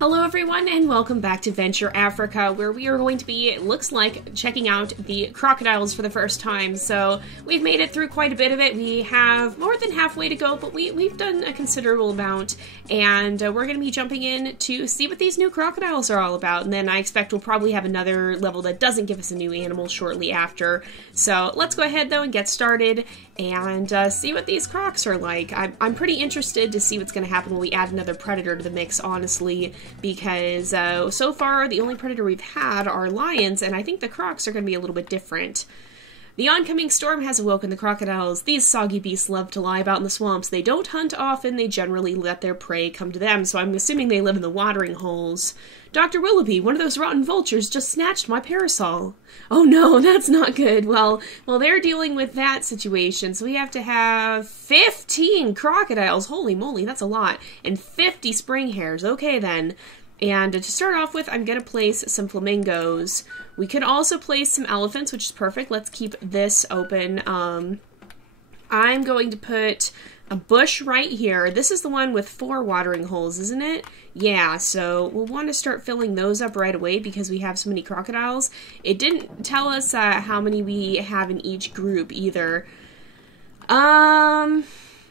Hello everyone and welcome back to Venture Africa, where we are going to be, it looks like, checking out the crocodiles for the first time. So we've made it through quite a bit of it. We have more than halfway to go, but we've done a considerable amount, and we're going to be jumping in to see what these new crocodiles are all about. And then I expect we'll probably have another level that doesn't give us a new animal shortly after. So let's go ahead though and get started and see what these crocs are like. I'm pretty interested to see what's going to happen when we add another predator to the mix, honestly, because so far the only predator we've had are lions, and I think the crocs are going to be a little bit different. The oncoming storm has awoken the crocodiles. These soggy beasts love to lie about in the swamps. They don't hunt often, they generally let their prey come to them, so I'm assuming they live in the watering holes. Dr. Willoughby, one of those rotten vultures just snatched my parasol. Oh no, that's not good. Well, they're dealing with that situation, so we have to have 15 crocodiles. Holy moly, that's a lot. And 50 spring hares. Okay then. And to start off with, I'm going to place some flamingos. We could also place some elephants, which is perfect. Let's keep this open. I'm going to put a bush right here. This is the one with 4 watering holes, isn't it? Yeah, so we'll want to start filling those up right away because we have so many crocodiles. It didn't tell us how many we have in each group either.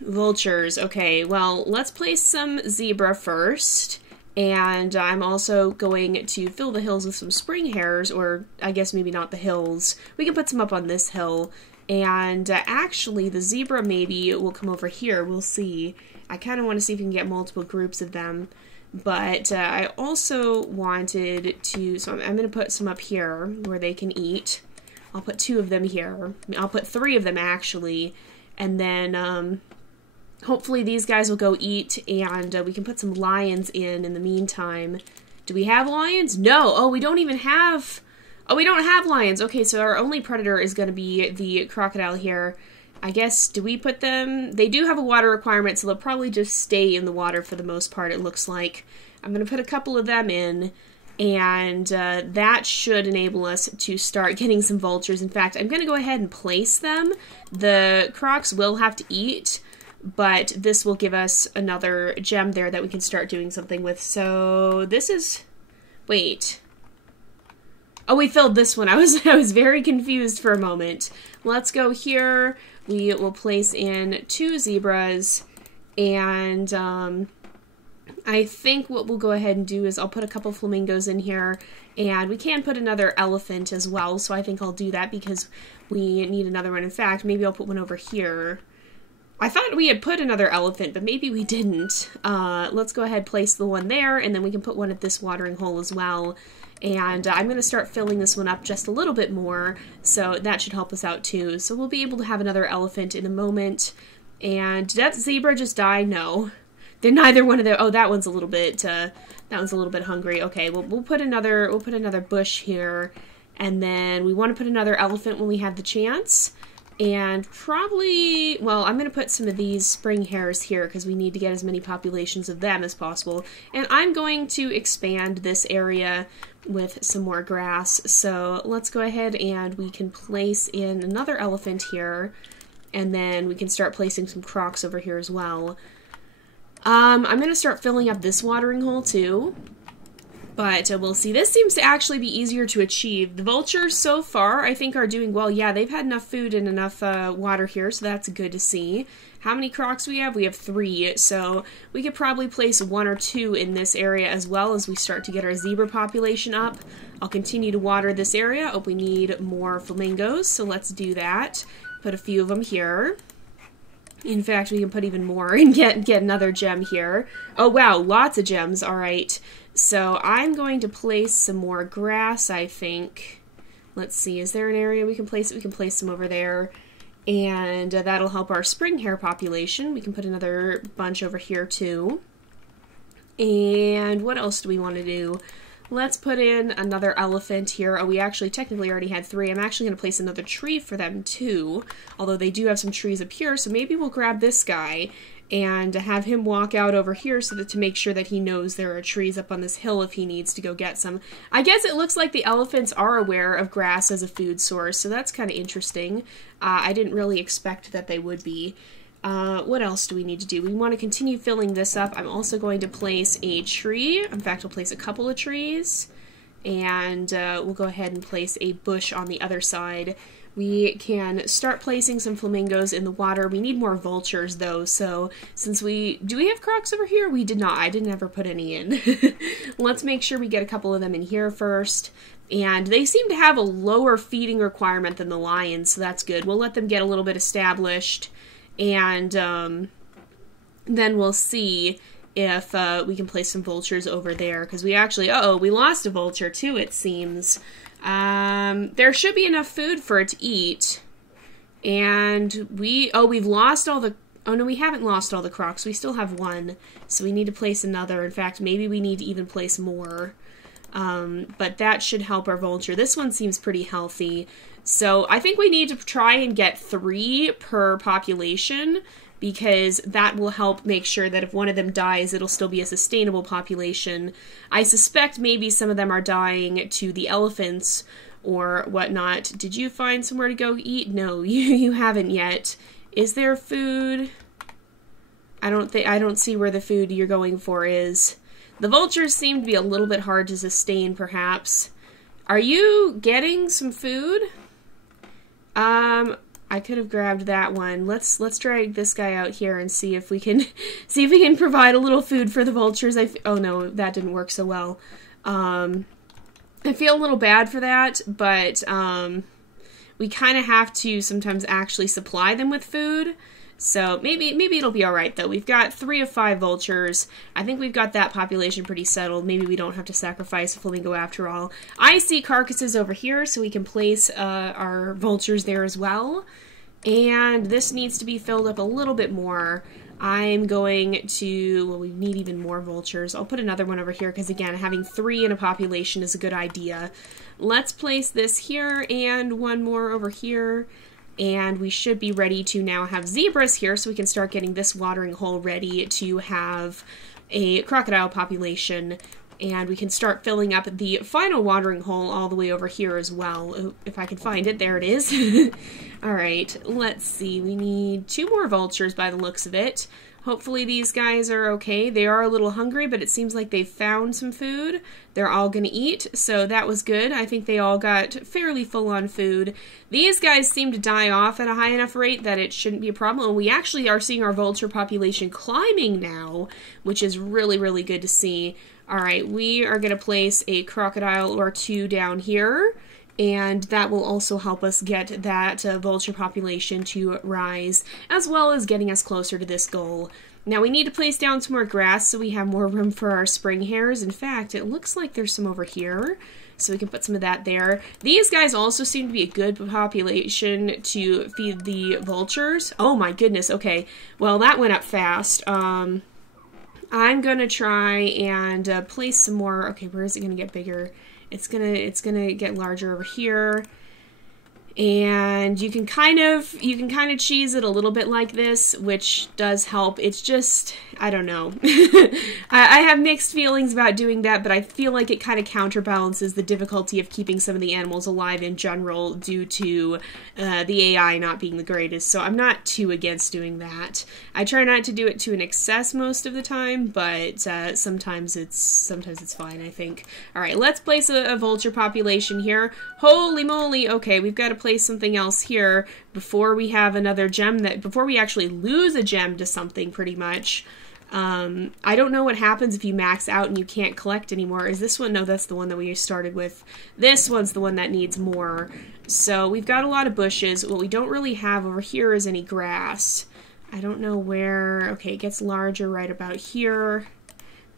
Vultures. Okay, well, let's place some zebra first. And I'm also going to fill the hills with some spring hares, or I guess maybe not the hills. We can put some up on this hill. And actually, the zebra maybe will come over here. We'll see. I kind of want to see if we can get multiple groups of them. But I also wanted to, so I'm going to put some up here where they can eat. I'll put 2 of them here. I'll put 3 of them actually. And then hopefully these guys will go eat, and we can put some lions in the meantime. Do we have lions? No. Oh, we don't even have... Oh, we don't have lions. Okay, so our only predator is going to be the crocodile here. I guess, do we put them... They do have a water requirement, so they'll probably just stay in the water for the most part, it looks like. I'm going to put a couple of them in, and that should enable us to start getting some vultures. In fact, I'm going to go ahead and place them. The crocs will have to eat, but this will give us another gem there that we can start doing something with. So this is... Wait. Oh, we filled this one. I was very confused for a moment. Let's go here. We will place in 2 zebras, and I think what we'll go ahead and do is I'll put a couple flamingos in here, and we can put another elephant as well, so I think I'll do that because we need another one. In fact, maybe I'll put one over here. I thought we had put another elephant, but maybe we didn't. Let's go ahead and place the one there, and then we can put one at this watering hole as well. And I'm going to start filling this one up just a little bit more, so that should help us out too. So we'll be able to have another elephant in a moment. And did that zebra just die? No. They're neither one of their... Oh, that one's a little bit hungry. Okay, well, we'll put another bush here, and then we want to put another elephant when we have the chance. And probably, well, I'm going to put some of these spring hares here because we need to get as many populations of them as possible. And I'm going to expand this area with some more grass. So let's go ahead and we can place in another elephant here. And then we can start placing some crocs over here as well. I'm going to start filling up this watering hole too. But we'll see. This seems to actually be easier to achieve. The vultures so far, I think, are doing well. Yeah, they've had enough food and enough water here, so that's good to see. How many crocs do we have? We have 3, so we could probably place 1 or 2 in this area as well as we start to get our zebra population up. I'll continue to water this area. Oh, we need more flamingos, so let's do that. Put a few of them here. In fact, we can put even more and get another gem here. Oh, wow, lots of gems. All right. So I'm going to place some more grass, I think. Let's see, is there an area we can place it? We can place some over there. And that'll help our spring hare population. We can put another bunch over here too. And what else do we want to do? Let's put in another elephant here. Oh, we actually technically already had 3. I'm actually going to place another tree for them too. Although they do have some trees up here, so maybe we'll grab this guy and have him walk out over here so that to make sure that he knows there are trees up on this hill if he needs to go get some. I guess it looks like the elephants are aware of grass as a food source, so that's kind of interesting. I didn't really expect that they would be. What else do we need to do? We want to continue filling this up. I'm also going to place a tree. In fact, I'll place a couple of trees. And we'll go ahead and place a bush on the other side. We can start placing some flamingos in the water. We need more vultures though, so since do we have crocs over here? We did not. I didn't ever put any in. Let's make sure we get a couple of them in here first. And they seem to have a lower feeding requirement than the lions, so that's good. We'll let them get a little bit established, and then we'll see if we can place some vultures over there, because we actually, we lost a vulture too, it seems. There should be enough food for it to eat, and we've lost all the, no, we haven't lost all the crocs, we still have one, so we need to place another. In fact, maybe we need to even place more, but that should help our vulture. This one seems pretty healthy, so I think we need to try and get 3 per population, because that will help make sure that if one of them dies, it'll still be a sustainable population. I suspect maybe some of them are dying to the elephants or whatnot. Did you find somewhere to go eat? No, you haven't yet. Is there food? I don't see where the food you're going for is. The vultures seem to be a little bit hard to sustain, perhaps. Are you getting some food? I could have grabbed that one. Let's drag this guy out here and see if we can provide a little food for the vultures. Oh no, that didn't work so well. I feel a little bad for that, but we kind of have to sometimes actually supply them with food. So maybe it'll be alright though. We've got 3 of 5 vultures. I think we've got that population pretty settled. Maybe we don't have to sacrifice a flamingo after all. I see carcasses over here, so we can place our vultures there as well. And this needs to be filled up a little bit more. I'm going to, well, we need even more vultures. I'll put another one over here because, again, having 3 in a population is a good idea. Let's place this here and one more over here. And we should be ready to now have zebras here, so we can start getting this watering hole ready to have a crocodile population. And we can start filling up the final watering hole all the way over here as well. Oh, if I can find it, there it is. Alright, let's see. We need 2 more vultures by the looks of it. Hopefully these guys are okay. They are a little hungry, but it seems like they've found some food. They're all gonna eat, so that was good. I think they all got fairly full on food. These guys seem to die off at a high enough rate that it shouldn't be a problem. And we actually are seeing our vulture population climbing now, which is really, really good to see. Alright, we are gonna place a crocodile or 2 down here, and that will also help us get that vulture population to rise, as well as getting us closer to this goal. Now we need to place down some more grass so we have more room for our spring hares. In fact, it looks like there's some over here, so we can put some of that there. These guys also seem to be a good population to feed the vultures. Oh my goodness, okay. Well, that went up fast. I'm gonna try and place some more. Okay, where is it gonna get bigger? It's gonna get larger over here, and you can kind of cheese it a little bit like this, which does help. It's just, I don't know. I have mixed feelings about doing that, but I feel like it kind of counterbalances the difficulty of keeping some of the animals alive in general due to the AI not being the greatest, so I'm not too against doing that. I try not to do it to an excess most of the time, but sometimes it's fine, I think. Alright, let's place a vulture population here. Holy moly, okay, we've got to place something else here before we have another gem, before we actually lose a gem to something, pretty much. I don't know what happens if you max out and you can't collect anymore. Is this one? No, that's the one that we started with. This one's the one that needs more. So we've got a lot of bushes. What we don't really have over here is any grass. I don't know where. Okay, it gets larger right about here.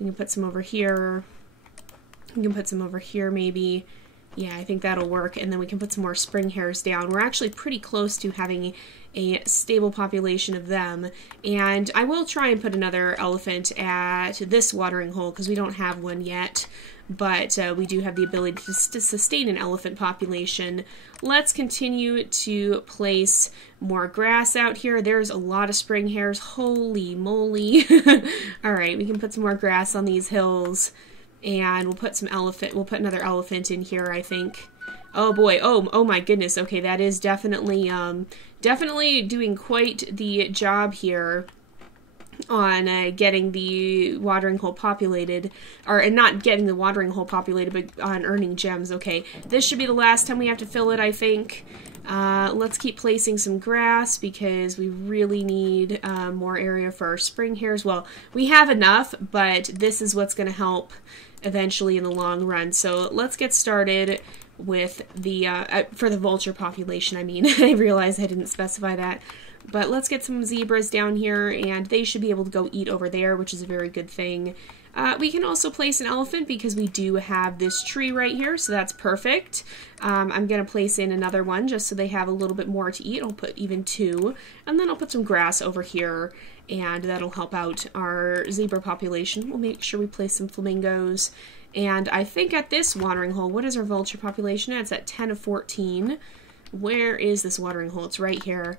We can put some over here. We can put some over here maybe. Yeah, I think that'll work, and then we can put some more spring hares down. We're actually pretty close to having a stable population of them, and I will try and put another elephant at this watering hole, because we don't have one yet, but we do have the ability to sustain an elephant population. Let's continue to place more grass out here. There's a lot of spring hares. Holy moly. Alright, we can put some more grass on these hills. And we'll put some we'll put another elephant in here, I think. Oh boy, oh my goodness. Okay, that is definitely, definitely doing quite the job here on getting the watering hole populated, or not getting the watering hole populated, but on earning gems. Okay, this should be the last time we have to fill it, I think. Let's keep placing some grass because we really need more area for our spring hares. Well, we have enough, but this is what's going to help eventually in the long run. So let's get started with the, for the vulture population, I mean. I realized I didn't specify that. But let's get some zebras down here, and they should be able to go eat over there, which is a very good thing. We can also place an elephant because we do have this tree right here, so that's perfect. I'm going to place in another one just so they have a little bit more to eat. I'll put even 2, and then I'll put some grass over here, and that'll help out our zebra population. We'll make sure we place some flamingos. And I think at this watering hole, what is our vulture population at? It's at 10 of 14. Where is this watering hole? It's right here.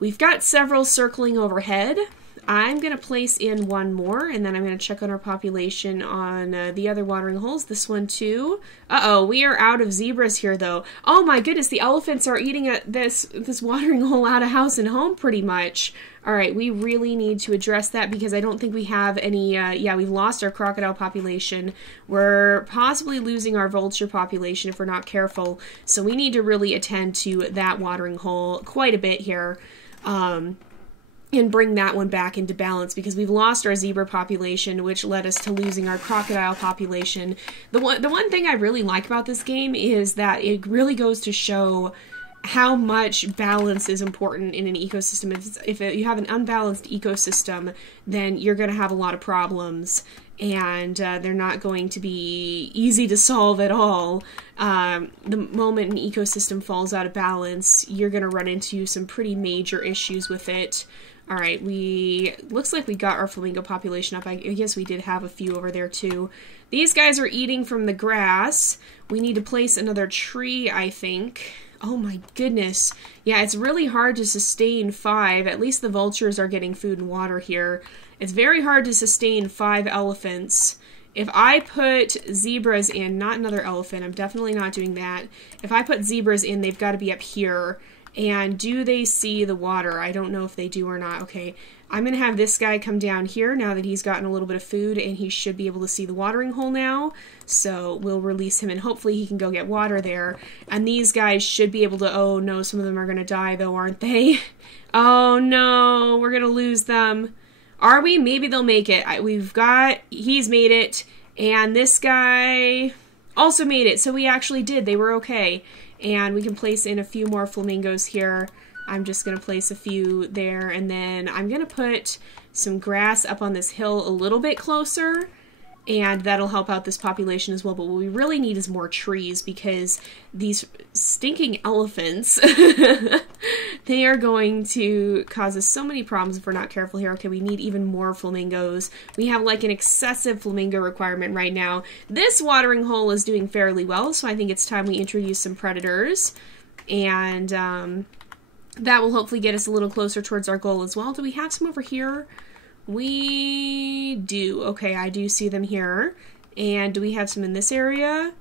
We've got several circling overhead. I'm going to place in one more, and then I'm going to check on our population on the other watering holes. This one too. Uh-oh, we are out of zebras here though. Oh my goodness, the elephants are eating at this watering hole out of house and home pretty much. Alright, we really need to address that because I don't think we have any, yeah, we've lost our crocodile population. We're possibly losing our vulture population if we're not careful. So we need to really attend to that watering hole quite a bit here. And bring that one back into balance because we've lost our zebra population, which led us to losing our crocodile population. The one thing I really like about this game is that it really goes to show how much balance is important in an ecosystem. If you have an unbalanced ecosystem, then you're going to have a lot of problems, and they're not going to be easy to solve at all. The moment an ecosystem falls out of balance, you're going to run into some pretty major issues with it. Alright, looks like we got our flamingo population up. I guess we did have a few over there too. These guys are eating from the grass. We need to place another tree, I think. Oh my goodness. Yeah, it's really hard to sustain 5. At least the vultures are getting food and water here. It's very hard to sustain 5 elephants. If I put zebras in, not another elephant, I'm definitely not doing that. If I put zebras in, they've got to be up here. And do they see the water? I don't know if they do or not. Okay, I'm going to have this guy come down here now that he's gotten a little bit of food, and he should be able to see the watering hole now. So we'll release him, and hopefully he can go get water there. And these guys should be able to... Oh no, some of them are going to die though, aren't they? Oh no, we're going to lose them. Are we? Maybe they'll make it. He's made it, and this guy also made it. So we actually did. They were okay. And we can place in a few more flamingos here. I'm just going to place a few there, and then I'm going to put some grass up on this hill a little bit closer, and that'll help out this population as well. But what we really need is more trees because these stinking elephants, they are going to cause us so many problems if we're not careful here. Okay, we need even more flamingos. We have like an excessive flamingo requirement right now. This watering hole is doing fairly well, so I think it's time we introduce some predators. And that will hopefully get us a little closer towards our goal as well. Do we have some over here? We do. Okay, I do see them here. And do we have some in this area?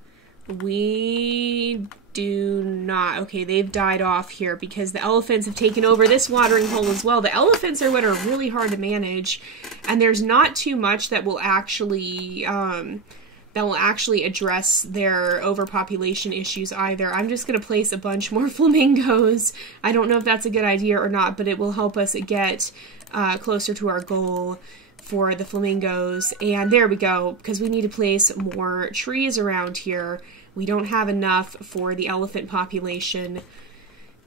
We do not. Okay, they've died off here because the elephants have taken over this watering hole as well. The elephants are what are really hard to manage, and there's not too much that will actually address their overpopulation issues either. I'm just going to place a bunch more flamingos. I don't know if that's a good idea or not, but it will help us get closer to our goal for the flamingos. And there we go, because we need to place more trees around here. We don't have enough for the elephant population,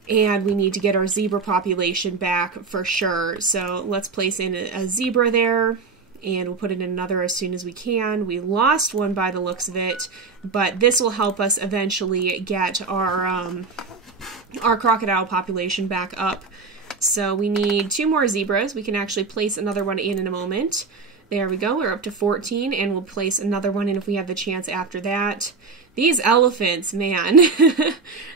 and we need to get our zebra population back for sure. So let's place in a zebra there, and we'll put in another as soon as we can. We lost one by the looks of it, but this will help us eventually get our crocodile population back up. So we need 2 more zebras. We can actually place another one in a moment. There we go. We're up to 14, and we'll place another one in if we have the chance after that. These elephants, man,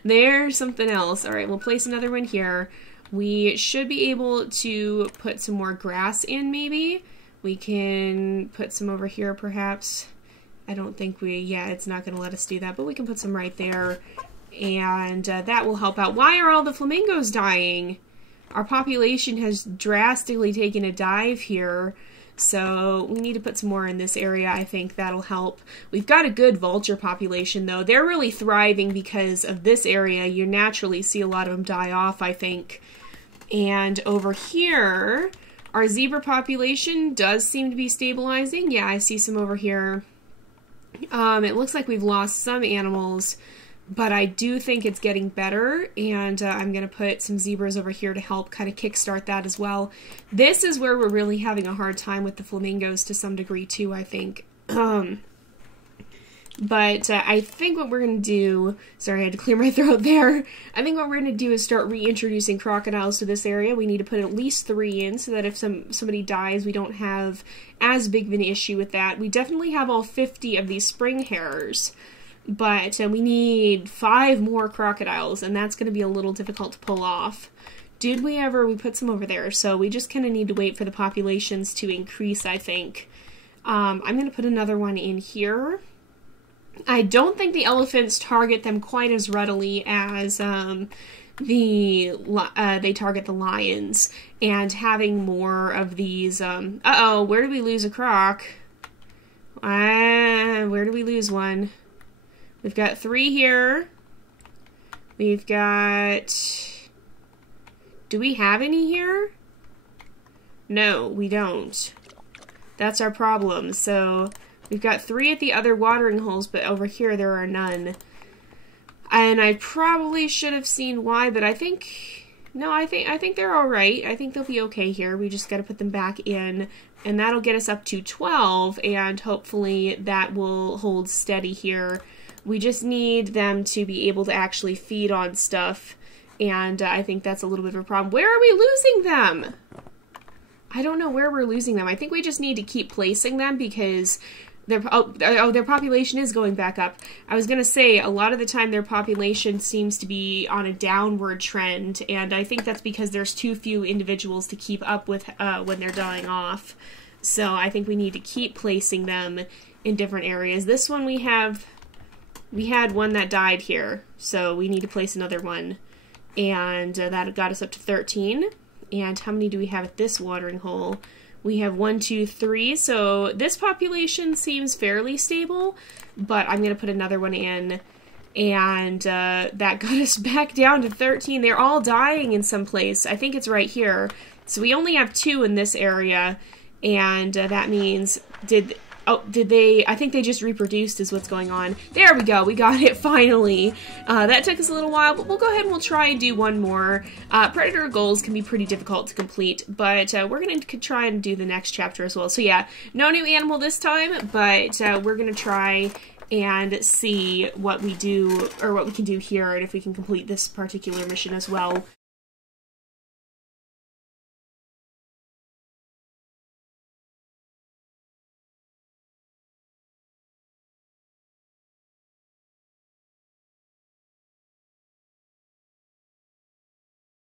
they're something else. All right, we'll place another one here. We should be able to put some more grass in, maybe. We can put some over here, perhaps. I don't think yeah, it's not going to let us do that, but we can put some right there. and that will help out. Why are all the flamingos dying? Our population has drastically taken a dive here, so we need to put some more in this area. I think that'll help. We've got a good vulture population, though. They're really thriving because of this area. You naturally see a lot of them die off, I think. And over here, our zebra population does seem to be stabilizing. Yeah, I see some over here. It looks like we've lost some animals, but I do think it's getting better, and I'm going to put some zebras over here to help kind of kickstart that as well. This is where we're really having a hard time with the flamingos to some degree too, I think. But I think what we're going to do, sorry I had to clear my throat there, I think what we're going to do is start reintroducing crocodiles to this area. We need to put at least 3 in so that if somebody dies, we don't have as big of an issue with that. We definitely have all 50 of these spring hares, but we need 5 more crocodiles, and that's going to be a little difficult to pull off. We put some over there, so we just kind of need to wait for the populations to increase, I think. I'm going to put another one in here. I don't think the elephants target them quite as readily as they target the lions, and having more of these, uh-oh, where did we lose a croc? Where did we lose one? We've got 3 here. We've got, do we have any here? No, we don't. That's our problem, so we've got 3 at the other watering holes, but over here there are none. And I probably should have seen why, but I think, no, I think they're alright. I think they'll be okay here. We just gotta put them back in, and that'll get us up to 12, and hopefully that will hold steady here. We just need them to be able to actually feed on stuff, and I think that's a little bit of a problem. Where are we losing them? I don't know where we're losing them. I think we just need to keep placing them because their population is going back up. I was going to say, a lot of the time their population seems to be on a downward trend, and I think that's because there's too few individuals to keep up with when they're dying off. So I think we need to keep placing them in different areas. This one we had one that died here, so we need to place another one, and that got us up to 13. And how many do we have at this watering hole? We have 1, 2, 3, so this population seems fairly stable, but I'm going to put another one in, and that got us back down to 13. They're all dying in some place. I think it's right here. So we only have 2 in this area, and that means, I think they just reproduced is what's going on. There we go, we got it finally. That took us a little while, but we'll go ahead and we'll try and do one more. Predator goals can be pretty difficult to complete, but we're going to try and do the next chapter as well. So yeah, no new animal this time, but we're going to try and see what we do, or what we can do here, and if we can complete this particular mission as well.